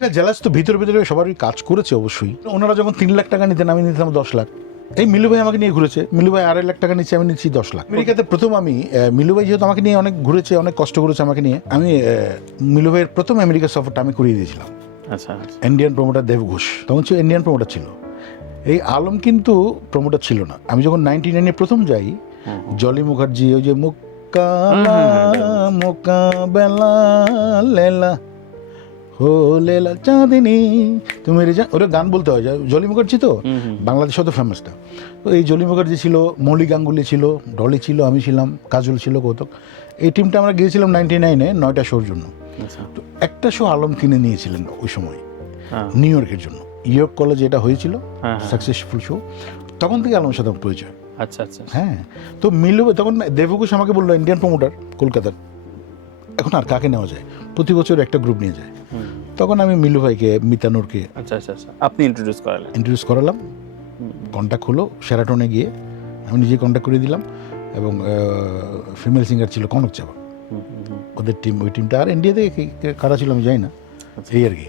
Jealous তো ভিতরে ভিতরে সবারই কাজ করেছে অবশ্যই। ওনারা যখন 3 লাখ টাকা নিতেন আমি নিতাম 10 লাখ। এই মিলু ভাই আমাকে নিয়ে ঘুরেছে, মিলু ভাই 2.5 লাখ টাকা নিচ্ছে, আমি নিচ্ছি 10 লাখ। আমেরিকাতে প্রথম আমি মিলু ভাই যেহেতু আমাকে নিয়ে অনেক ঘুরেছে, অনেক কষ্ট করেছে আমাকে নিয়ে, আমি মিলু ভাইয়ের প্রথম আমেরিকা সফরটা আমি করিয়ে দিয়েছিলাম। আচ্ছা, ইন্ডিয়ান প্রমোটার দেব ঘোষ তখন ছিল, ইন্ডিয়ান প্রমোটার ছিল। এই আলম কিন্তু প্রমোটার ছিল না। আমি যখন 99-এ প্রথম যাই, জলি মুখার্জি ওই যে মোকাবেলা লেলা হো লেলা চাঁদিনী তুমি ওরা গান বলতে হয়। জলি মুখার্জি তো বাংলাদেশে তো ফেমাসটা। তো এই জলি মুখার্জি ছিল, মৌলি গাঙ্গুলি ছিল, ডলি ছিল, আমি ছিলাম, কাজল ছিল, কৌতুক। এই টিমটা আমরা গিয়েছিলাম 99-এ 9টা শোর জন্য। তো একটা শো আলম কিনে নিয়েছিলেন ওই সময় নিউ ইয়র্কের জন্য। ইয়র্ক কলেজে এটা হয়েছিল, সাকসেসফুল শো। তখন থেকে আলমের সাথে আমার পরিচয়। আচ্ছা আচ্ছা। হ্যাঁ, তো মিলু তখন দেবঘোষ আমাকে বললো, ইন্ডিয়ান প্রমোটার কলকাতার, এখন আর কাকে নেওয়া যায়, প্রতি বছর একটা গ্রুপ নিয়ে যায়। তখন আমি মিলু ভাইকে, মিতানুরকে আচ্ছা আচ্ছা আচ্ছা, আপনি ইন্ট্রোডিউস করালাম। কন্ট্যাক্ট হলো শেরাটনে গিয়ে, আমি নিজে কন্ট্যাক্ট করে দিলাম। এবং ফিমেল সিঙ্গার ছিল কনক চাবা, ওদের টিম, ওই টিমটা। আর ইন্ডিয়াতে কারা ছিল আমি জানি না, এই আর কি।